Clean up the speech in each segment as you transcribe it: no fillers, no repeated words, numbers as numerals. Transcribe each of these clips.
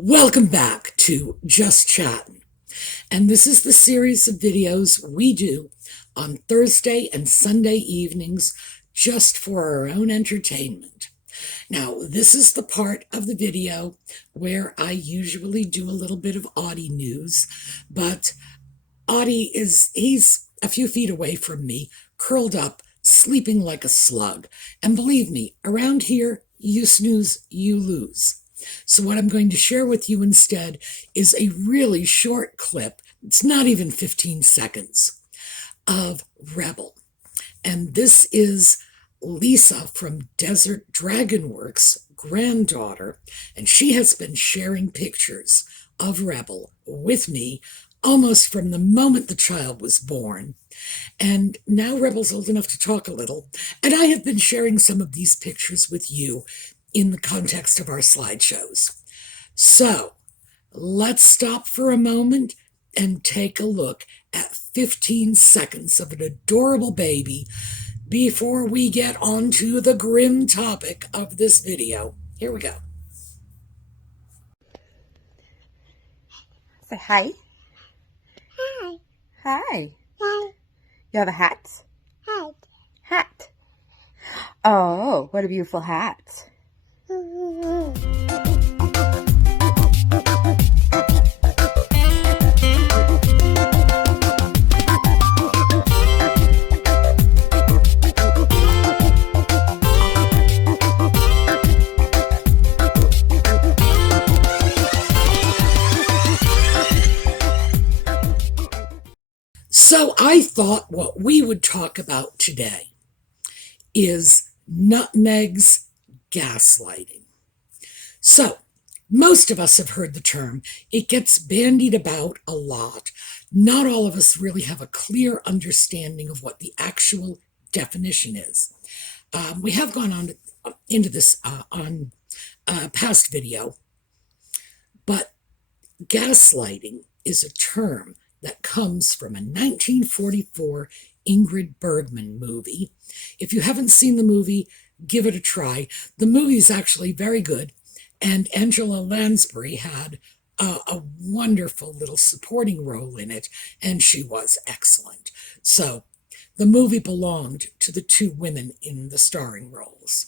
Welcome back to Just Chattin'. And this is the series of videos we do on Thursday and Sunday evenings just for our own entertainment. Now, this is the part of the video where I usually do a little bit of Audie news, but he's a few feet away from me, curled up, sleeping like a slug. And believe me, around here, you snooze, you lose. So what I'm going to share with you instead is a really short clip. It's not even 15 seconds of Rebel. And this is Lisa from Desert Dragon Works' granddaughter, and she has been sharing pictures of Rebel with me almost from the moment the child was born. And now Rebel's old enough to talk a little, and I have been sharing some of these pictures with you in the context of our slideshows. So let's stop for a moment and take a look at 15 seconds of an adorable baby before we get on to the grim topic of this video. Here we go. Say hi. Hi. Hi. Hi. You have a hat? Hi. Hat. Oh, what a beautiful hat. So I thought what we would talk about today is nutmegs gaslighting. So most of us have heard the term. It gets bandied about a lot. Not all of us really have a clear understanding of what the actual definition is. We have gone on into this on a past video, but gaslighting is a term that comes from a 1944 Ingrid Bergman movie. If you haven't seen the movie, give it a try. The movie is actually very good, and Angela Lansbury had a wonderful little supporting role in it, and she was excellent. So the movie belonged to the two women in the starring roles.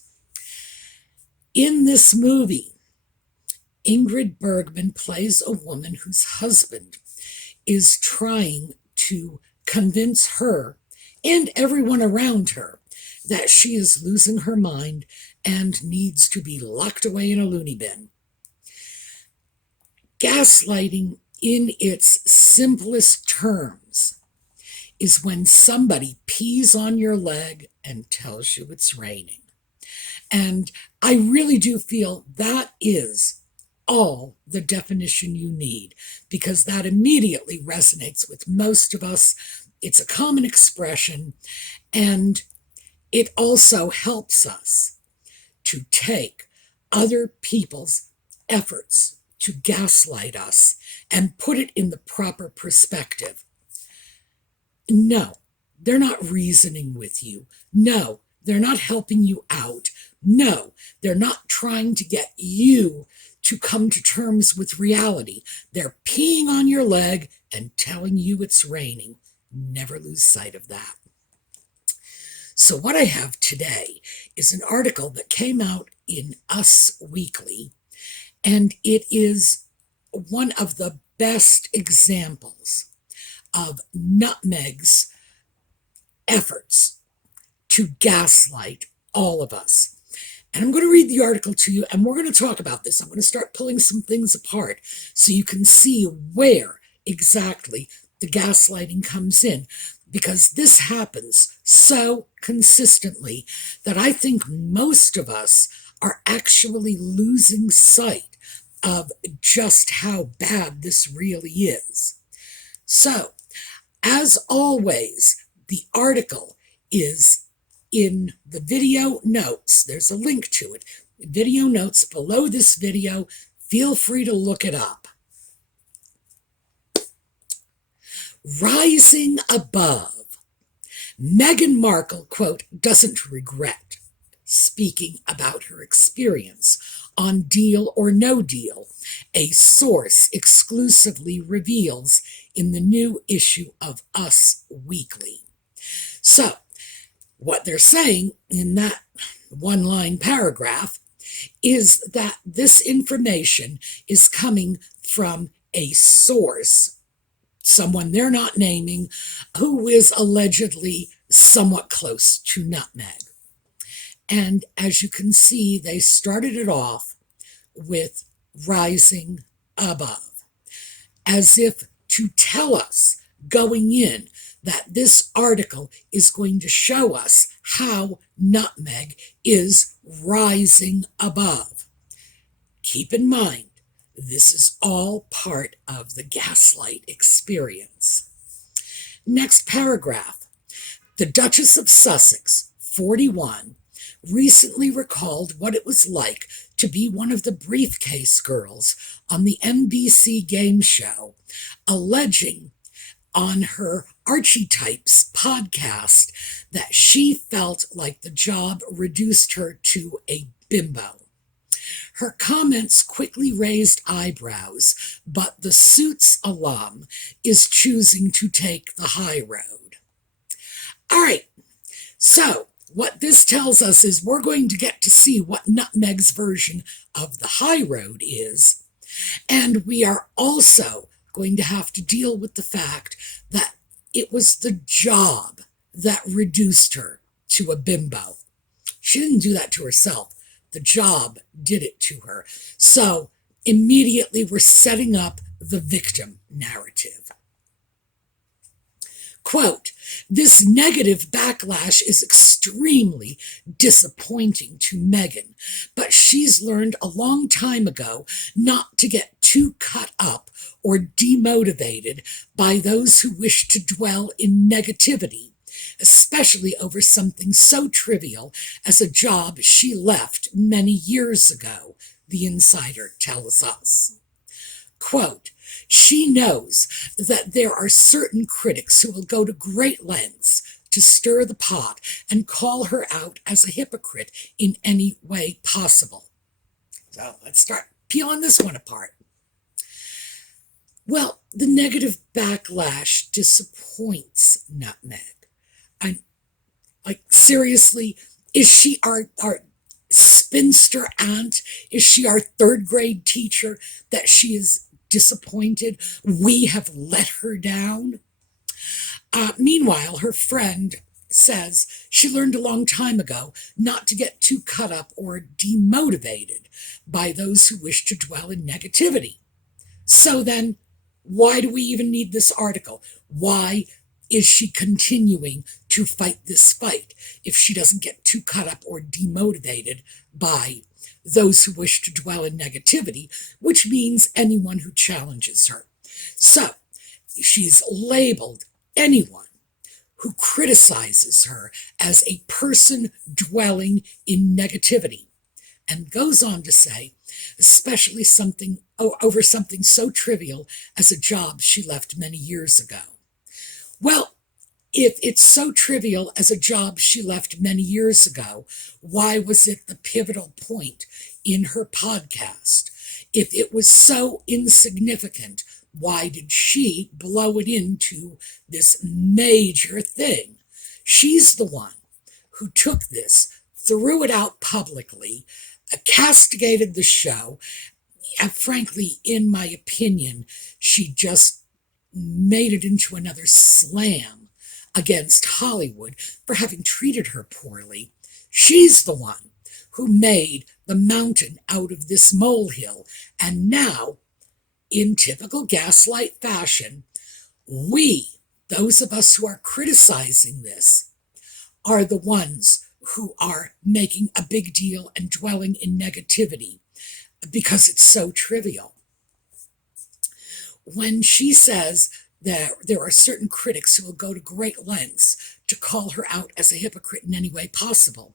In this movie, Ingrid Bergman plays a woman whose husband is trying to convince her and everyone around her that she is losing her mind and needs to be locked away in a loony bin. Gaslighting, in its simplest terms, is when somebody pees on your leg and tells you it's raining. And I really do feel that is all the definition you need, because that immediately resonates with most of us. It's a common expression, and it also helps us to take other people's efforts to gaslight us and put it in the proper perspective. No, they're not reasoning with you. No, they're not helping you out. No, they're not trying to get you to come to terms with reality. They're peeing on your leg and telling you it's raining. Never lose sight of that. So what I have today is an article that came out in Us Weekly, and it is one of the best examples of Nutmeg's efforts to gaslight all of us. And I'm going to read the article to you, and we're going to talk about this. I'm going to start pulling some things apart so you can see where exactly the gaslighting comes in, because this happens so consistently that I think most of us are actually losing sight of just how bad this really is. So, as always, the article is in the video notes. There's a link to it. Video notes below this video. Feel free to look it up. Rising above. Meghan Markle, quote, doesn't regret speaking about her experience on Deal or No Deal, a source exclusively reveals in the new issue of Us Weekly. So, what they're saying in that one-line paragraph is that this information is coming from a source, someone they're not naming, who is allegedly somewhat close to Nutmeg. And as you can see, they started it off with rising above, as if to tell us going in that this article is going to show us how Nutmeg is rising above. Keep in mind, this is all part of the gaslight experience. Next paragraph. The Duchess of Sussex, 41, recently recalled what it was like to be one of the briefcase girls on the NBC game show, alleging on her Archetypes podcast that she felt like the job reduced her to a bimbo. Her comments quickly raised eyebrows, but the Suits alum is choosing to take the high road. All right, so what this tells us is we're going to get to see what Nutmeg's version of the high road is, and we are also going to have to deal with the fact that it was the job that reduced her to a bimbo. She didn't do that to herself. The job did it to her. So immediately we're setting up the victim narrative. Quote, this negative backlash is extremely disappointing to Meghan, but she's learned a long time ago not to get too cut up or demotivated by those who wish to dwell in negativity, especially over something so trivial as a job she left many years ago, the insider tells us. Quote, she knows that there are certain critics who will go to great lengths to stir the pot and call her out as a hypocrite in any way possible. So let's start peeling this one apart. Well, the negative backlash disappoints Nutmeg. I'm like, seriously, is she our spinster aunt? Is she our third grade teacher that she is disappointed we have let her down? Meanwhile, her friend says she learned a long time ago not to get too cut up or demotivated by those who wish to dwell in negativity. So then, why do we even need this article? Why is she continuing to fight this fight if she doesn't get too cut up or demotivated by those who wish to dwell in negativity, which means anyone who challenges her? So she's labeled anyone who criticizes her as a person dwelling in negativity, and goes on to say, especially over something so trivial as a job she left many years ago. Well, if it's so trivial as a job she left many years ago, why was it the pivotal point in her podcast? If it was so insignificant, why did she blow it into this major thing? She's the one who took this, threw it out publicly, castigated the show, and frankly, in my opinion, she just made it into another slam against Hollywood for having treated her poorly. She's the one who made the mountain out of this molehill, and now, in typical gaslight fashion, we, those of us who are criticizing this, are the ones who are making a big deal and dwelling in negativity because it's so trivial. When she says that there are certain critics who will go to great lengths to call her out as a hypocrite in any way possible,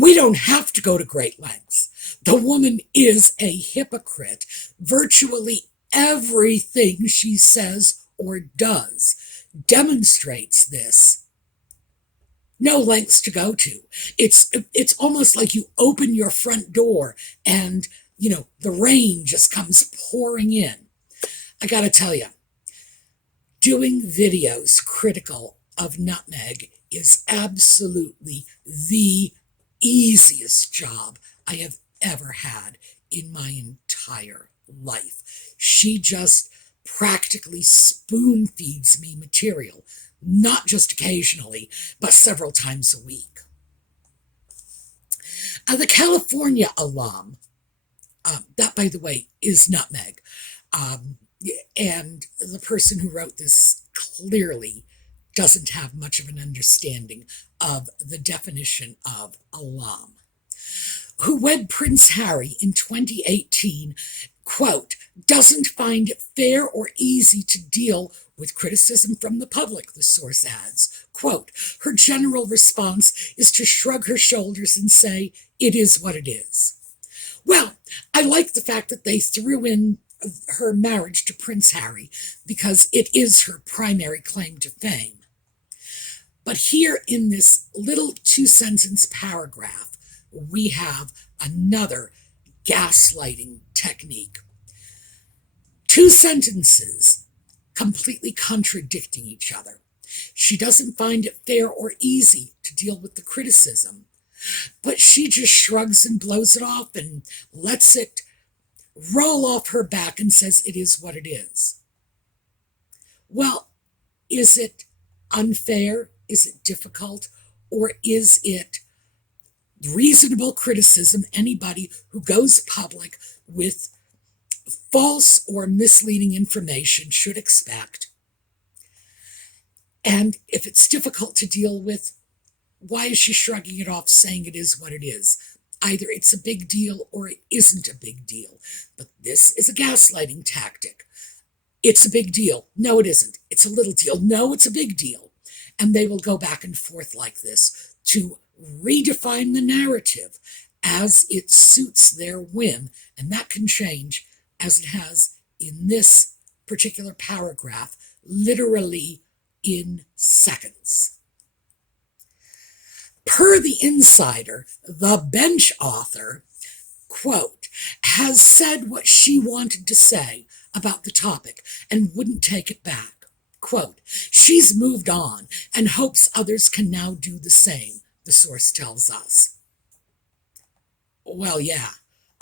we don't have to go to great lengths. The woman is a hypocrite. Virtually everything she says or does demonstrates this. no lengths to go to. It's almost like you open your front door and, the rain just comes pouring in. I gotta tell you, doing videos critical of nutmeg is absolutely the easiest job I have ever had in my entire life. She just practically spoon feeds me material, not just occasionally, but several times a week. The California alum, that by the way is nutmeg, um, and the person who wrote this clearly doesn't have much of an understanding of the definition of alum, who wed Prince Harry in 2018, quote, doesn't find it fair or easy to deal with criticism from the public, the source adds. Quote, her general response is to shrug her shoulders and say, it is what it is. Well, I like the fact that they threw in her marriage to Prince Harry because it is her primary claim to fame. But here in this little 2-sentence paragraph, we have another gaslighting technique. 2 sentences completely contradicting each other. She doesn't find it fair or easy to deal with the criticism, but she just shrugs and blows it off and lets it roll off her back and says it is what it is. Well, is it unfair? Is it difficult? Or is it reasonable criticism anybody who goes public with false or misleading information should expect? And if it's difficult to deal with, why is she shrugging it off, saying it is what it is? Either it's a big deal or it isn't a big deal. But this is a gaslighting tactic. It's a big deal. No, it isn't. It's a little deal. No, it's a big deal. And they will go back and forth like this to redefine the narrative as it suits their whim. And that can change, as it has in this particular paragraph, literally in seconds. Per the insider, the bench author, quote, has said what she wanted to say about the topic and wouldn't take it back. Quote, she's moved on and hopes others can now do the same, the source tells us. Well, yeah,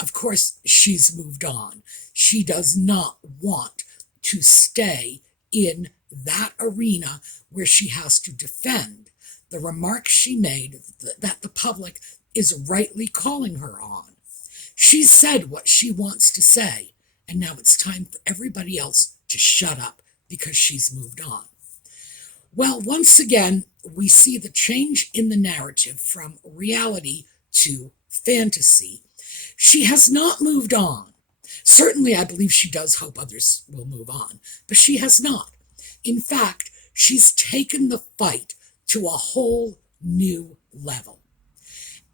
of course she's moved on. She does not want to stay in that arena where she has to defend the remarks she made that the public is rightly calling her on. She's said what she wants to say, and now it's time for everybody else to shut up because she's moved on. Well, once again, we see the change in the narrative from reality to fantasy. She has not moved on. Certainly, I believe she does hope others will move on, but she has not. In fact, she's taken the fight to a whole new level.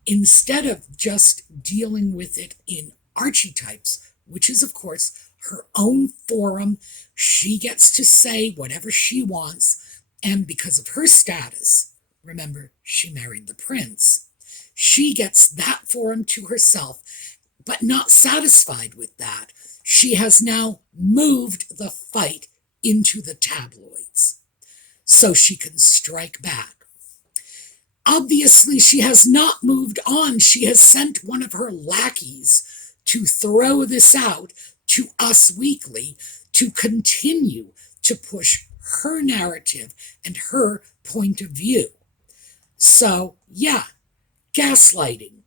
Instead of just dealing with it in archetypes, which is, of course, her own forum, she gets to say whatever she wants, and because of her status, remember, she married the prince, she gets that forum to herself, but not satisfied with that. She has now moved the fight into the tabloids so she can strike back. Obviously, she has not moved on. She has sent one of her lackeys to throw this out to Us Weekly to continue to push her narrative and her point of view. So, yeah, gaslighting.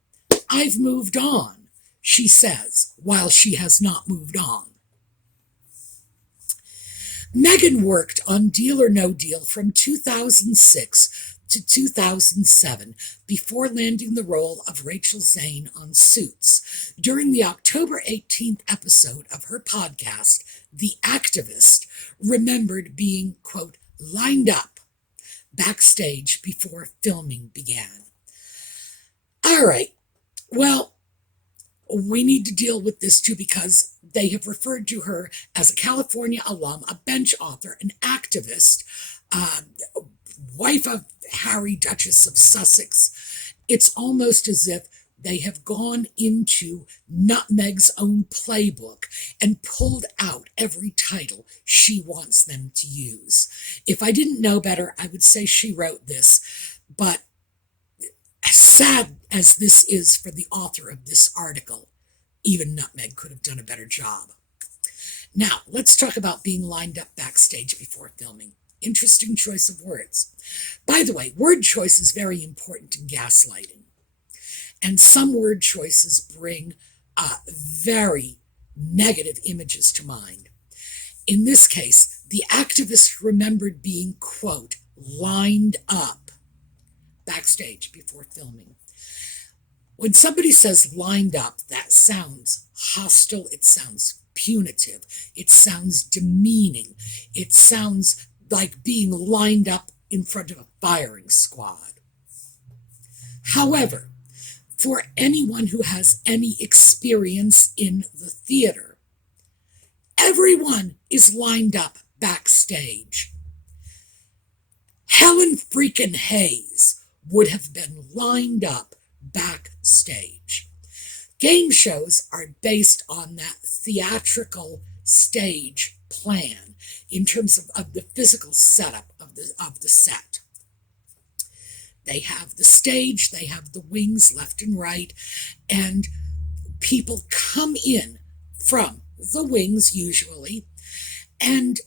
I've moved on, she says, while she has not moved on. Meghan worked on Deal or No Deal from 2006 to 2007 before landing the role of Rachel Zane on Suits. During the October 18th episode of her podcast, The Activist remembered being, quote, lined up backstage before filming began. All right, well, we need to deal with this too because they have referred to her as a California alum, a bench author, an activist. wife of Harry, Duchess of Sussex. It's almost as if they have gone into Nutmeg's own playbook and pulled out every title she wants them to use. If I didn't know better, I would say she wrote this, but as sad as this is for the author of this article, even Nutmeg could have done a better job. Now, let's talk about being lined up backstage before filming. Interesting choice of words. By the way, word choice is very important in gaslighting. And some word choices bring very negative images to mind. In this case, the activist remembered being, quote, lined up backstage before filming. When somebody says lined up, that sounds hostile, it sounds punitive, it sounds demeaning, it sounds like being lined up in front of a firing squad. However, for anyone who has any experience in the theater, everyone is lined up backstage. Helen freaking Hayes would have been lined up backstage. Game shows are based on that theatrical stage plan in terms of the physical setup of the set. They have the stage, they have the wings left and right, and people come in from the wings usually, and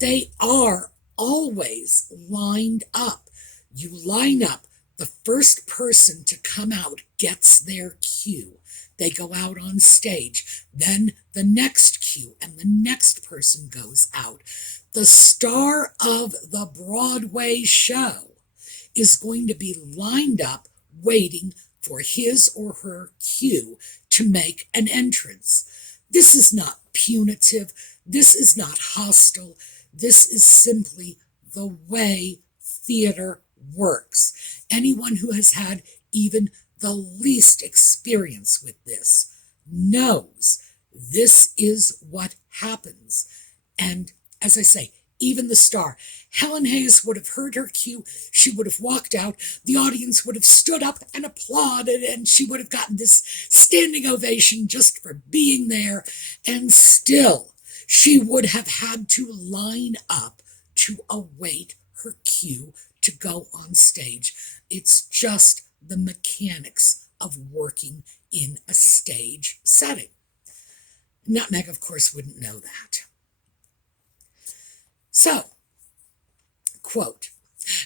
they are always lined up. You line up, the first person to come out gets their cue. They go out on stage, then the next cue, and the next person goes out. The star of the Broadway show is going to be lined up waiting for his or her cue to make an entrance. This is not punitive. This is not hostile. This is simply the way theater works. Anyone who has had even the least experience with this knows this is what happens. And as I say, even the star, Helen Hayes, would have heard her cue. She would have walked out. The audience would have stood up and applauded, and she would have gotten this standing ovation just for being there. And still, she would have had to line up to await her cue to go on stage. It's just the mechanics of working in a stage setting. Nutmeg, of course, wouldn't know that. So, quote,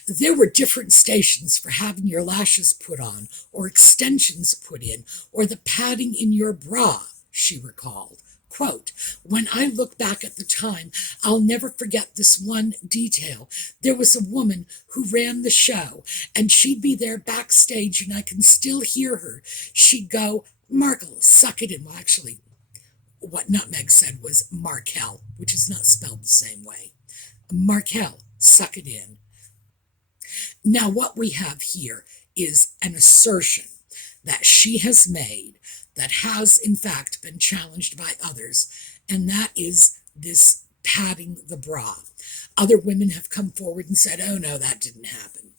there were different stations for having your lashes put on, or extensions put in, or the padding in your bra, she recalled. Quote, when I look back at the time, I'll never forget this one detail. There was a woman who ran the show, and she'd be there backstage, and I can still hear her. She'd go, Markle, suck it in. Well, actually, what Nutmeg said was Markel, which is not spelled the same way. Markel, suck it in. Now, what we have here is an assertion that she has made that has, in fact, been challenged by others, and that is this padding the bra. Other women have come forward and said, oh, no, that didn't happen.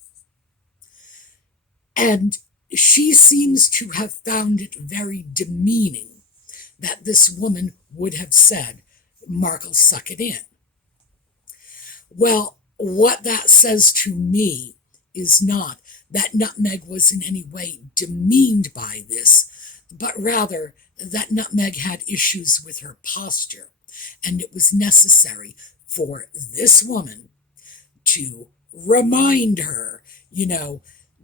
And she seems to have found it very demeaning that this woman would have said, Markle, suck it in. Well, what that says to me is not that Nutmeg was in any way demeaned by this, but rather that Nutmeg had issues with her posture, and it was necessary for this woman to remind her,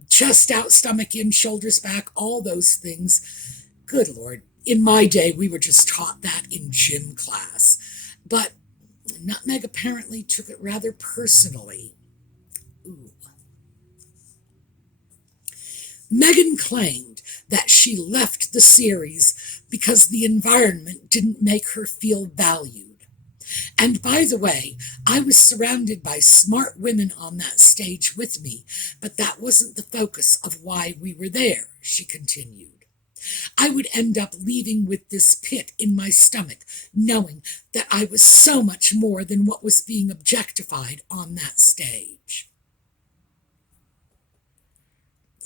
chest out, stomach in, shoulders back, all those things. Good Lord. In my day, we were just taught that in gym class. But Nutmeg apparently took it rather personally. Ooh. Meghan claimed that she left the series because the environment didn't make her feel valued. And by the way, I was surrounded by smart women on that stage with me, but that wasn't the focus of why we were there, she continued. I would end up leaving with this pit in my stomach, knowing that I was so much more than what was being objectified on that stage.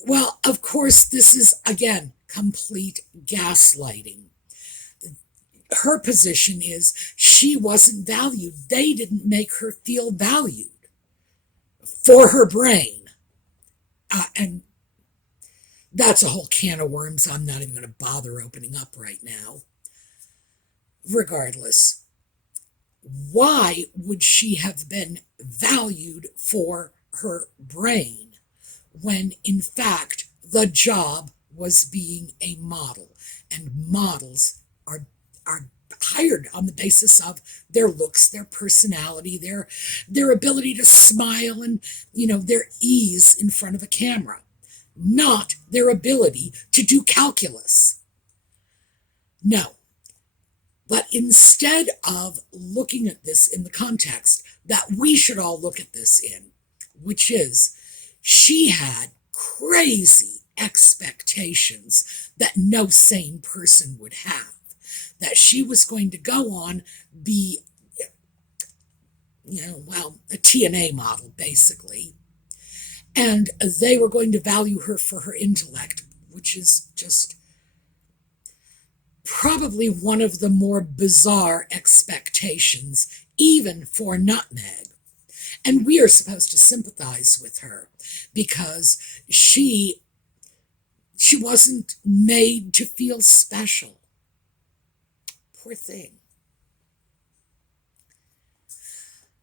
Well, of course, this is, again, complete gaslighting. Her position is she wasn't valued. They didn't make her feel valued for her brain. And that's a whole can of worms I'm not even going to bother opening up right now. Regardless, why would she have been valued for her brain when, in fact, the job was being a model? And models are hired on the basis of their looks, their personality, their ability to smile, and their ease in front of a camera, not their ability to do calculus. No. But instead of looking at this in the context that we should all look at this in, which is she had crazy expectations that no sane person would have, that she was going to go on, be, a TNA model, basically, and they were going to value her for her intellect, which is just probably one of the more bizarre expectations, even for Nutmeg. And we are supposed to sympathize with her because she wasn't made to feel special. Poor thing.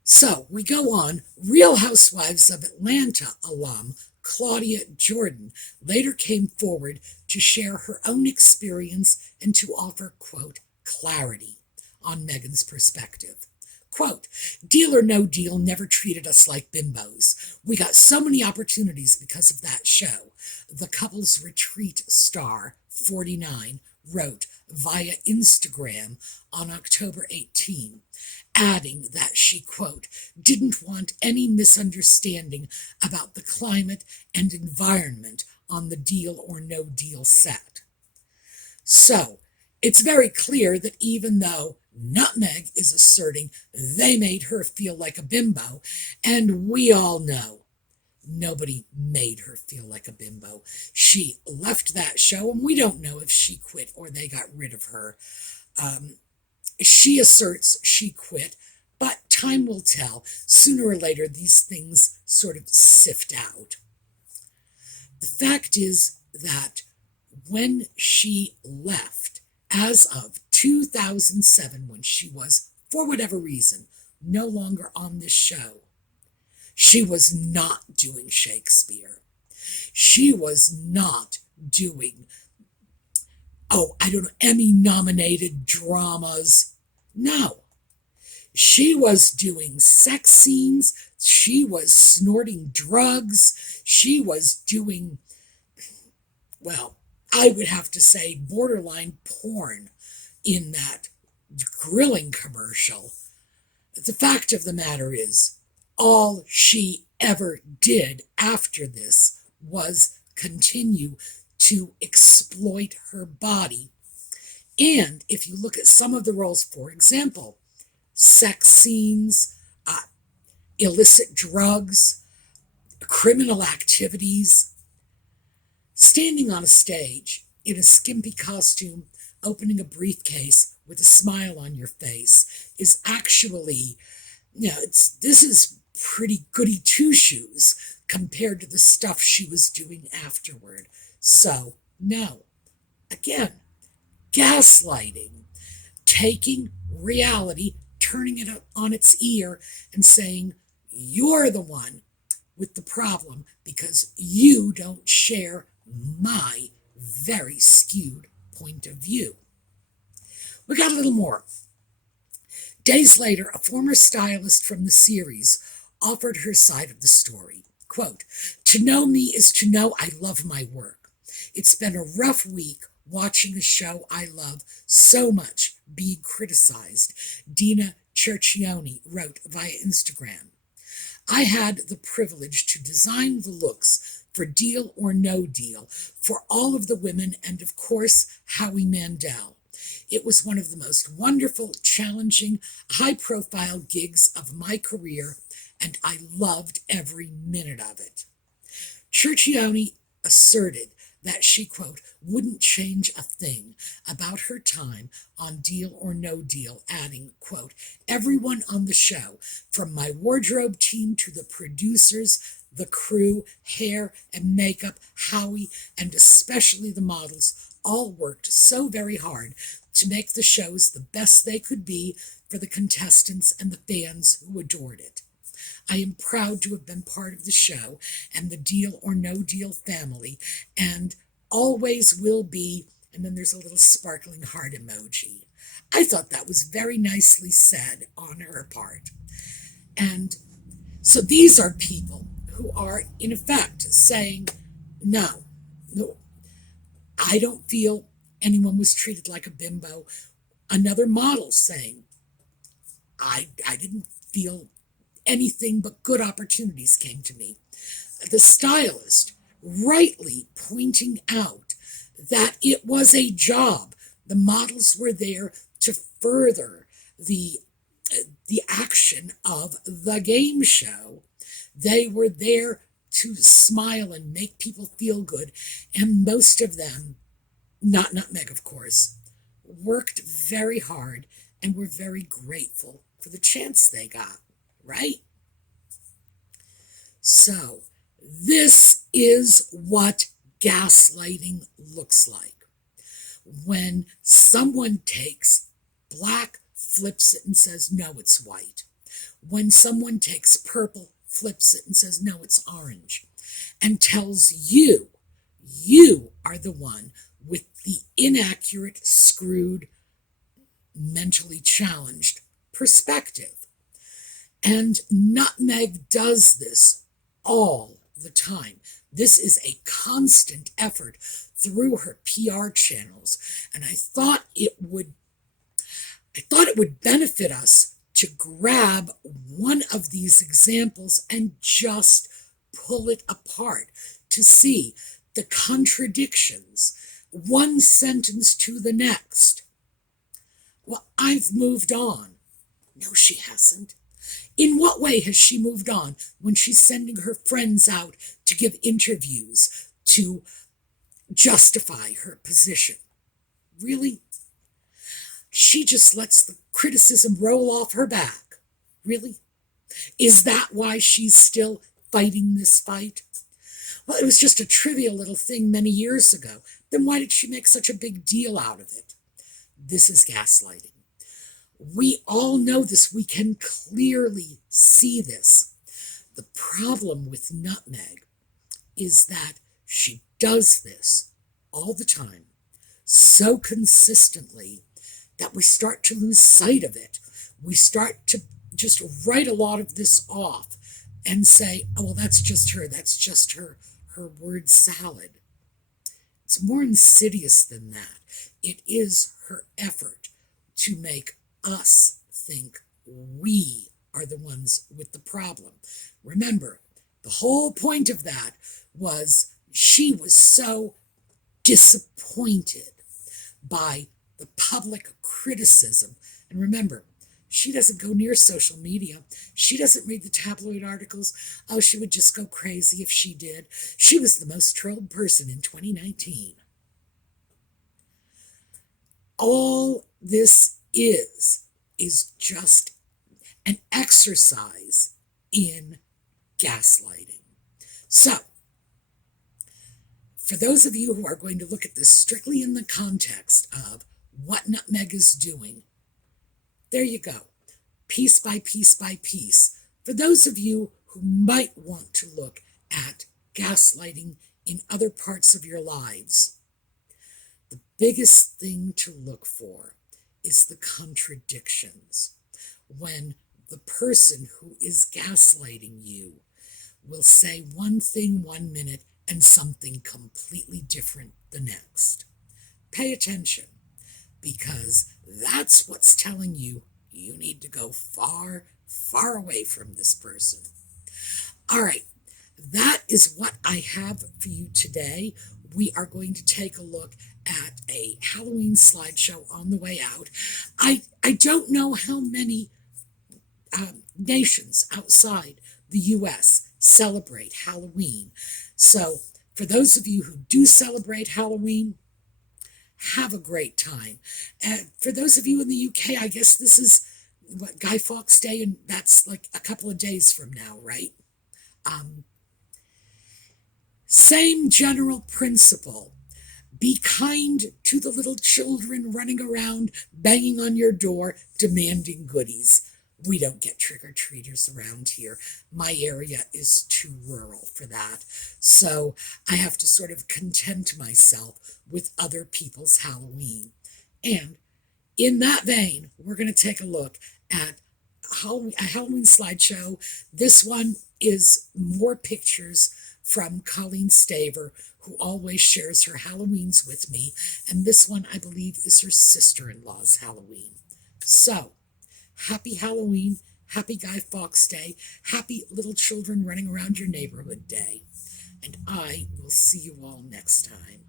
So we go on. Real Housewives of Atlanta alum Claudia Jordan later came forward to share her own experience and to offer, quote, clarity on Meghan's perspective. Quote, deal or no deal never treated us like bimbos. We got so many opportunities because of that show. The couple's retreat star, 49, wrote via Instagram on October 18, adding that she, quote, didn't want any misunderstanding about the climate and environment on the Deal or No Deal set. So, it's very clear that even though Nutmeg is asserting they made her feel like a bimbo, and we all know nobody made her feel like a bimbo. She left that show, and we don't know if she quit or they got rid of her. She asserts she quit, but time will tell. Sooner or later, these things sort of sift out. The fact is that when she left, as of 2007, when she was, for whatever reason, no longer on this show, she was not doing Shakespeare. She was not doing, Emmy-nominated dramas. No. She was doing sex scenes. She was snorting drugs. She was doing, I would have to say borderline porn in that grilling commercial. The fact of the matter is, all she ever did after this was continue to exploit her body. And if you look at some of the roles, for example, sex scenes, illicit drugs, criminal activities, standing on a stage in a skimpy costume, opening a briefcase with a smile on your face is actually, this is pretty goody two-shoes compared to the stuff she was doing afterward. So, no. Again, gaslighting, taking reality, turning it on its ear, and saying, you're the one with the problem because you don't share my very skewed point of view. We got a little more. Days later, a former stylist from the series offered her side of the story. Quote, to know me is to know I love my work. It's been a rough week watching a show I love so much being criticized, Dina Cercioni wrote via Instagram. I had the privilege to design the looks for Deal or No Deal for all of the women and, of course, Howie Mandel. It was one of the most wonderful, challenging, high-profile gigs of my career, and I loved every minute of it. Cercioni asserted that she, quote, wouldn't change a thing about her time on Deal or No Deal, adding, quote, everyone on the show, from my wardrobe team to the producers, the crew, hair and makeup, Howie, and especially the models, all worked so very hard to make the shows the best they could be for the contestants and the fans who adored it. I am proud to have been part of the show and the Deal or No Deal family, and always will be. And then there's a little sparkling heart emoji. I thought that was very nicely said on her part. And so these are people who are, in effect, saying, no, I don't feel anyone was treated like a bimbo. Another model saying, I didn't feel anything but good opportunities came to me. The stylist rightly pointing out that it was a job. The models were there to further the action of the game show. They were there to smile and make people feel good, and most of them, not Meg of course, worked very hard and were very grateful for the chance they got, right? So this is what gaslighting looks like. When someone takes black, flips it and says, no, it's white. When someone takes purple, flips it and says, no, it's orange, and tells you are the one with the inaccurate, screwed, mentally challenged perspective. And Nutmeg does this all the time. This is a constant effort through her PR channels, and I thought it would benefit us to grab one of these examples and just pull it apart to see the contradictions, one sentence to the next. Well, I've moved on. No, she hasn't. In what way has she moved on when she's sending her friends out to give interviews to justify her position? Really? She just lets the criticism roll off her back. Really? Is that why she's still fighting this fight? Well, it was just a trivial little thing many years ago. Then why did she make such a big deal out of it? This is gaslighting. We all know this. We can clearly see this. The problem with Nutmeg is that she does this all the time, so consistently, that we start to lose sight of it. We start to just write a lot of this off and say, oh, well, that's just her word salad. It's more insidious than that. It is her effort to make us think we are the ones with the problem. Remember, the whole point of that was she was so disappointed by the public criticism. And remember, she doesn't go near social media. She doesn't read the tabloid articles. Oh, she would just go crazy if she did. She was the most trolled person in 2019. All this is just an exercise in gaslighting. So, for those of you who are going to look at this strictly in the context of what Nutmeg is doing, there you go, piece by piece by piece. For those of you who might want to look at gaslighting in other parts of your lives, the biggest thing to look for is the contradictions. When the person who is gaslighting you will say one thing 1 minute and something completely different the next. Pay attention, because that's what's telling you you need to go far, far away from this person. All right, that is what I have for you today. We are going to take a look at a Halloween slideshow on the way out. I don't know how many nations outside the U.S. celebrate Halloween. So For those of you who do celebrate Halloween, have a great time. And for those of you in the UK, I guess this is what, Guy Fawkes Day, and that's like a couple of days from now, right? Same general principle. Be kind to the little children running around, banging on your door, demanding goodies. We don't get trick-or-treaters around here. My area is too rural for that. So I have to sort of content myself with other people's Halloween. And in that vein, we're going to take a look at a Halloween slideshow. This one is more pictures from Colleen Staver, who always shares her Halloweens with me. And this one, I believe, is her sister-in-law's Halloween. So, happy Halloween, happy Guy Fawkes Day, happy little children running around your neighborhood day. And I will see you all next time.